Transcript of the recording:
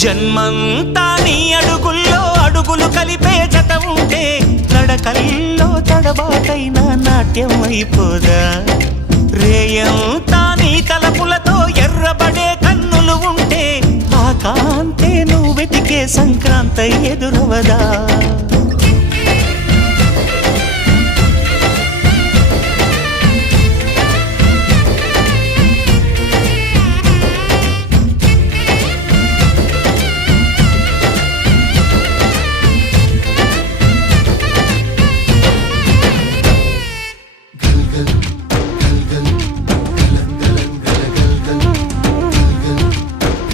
జన్మంతా నీ అడుగుల్లో అడుగులు కలిపే జత ఉంటే నడకల్లో తడబాటైన నాట్యం అయిపోదా రేయంతా నీ తలపులతో ఎర్రబడే కన్నులు ఉంటే ఆ కాంతే నువ్వు వెతికే సంక్రాంతి ఎదురవదా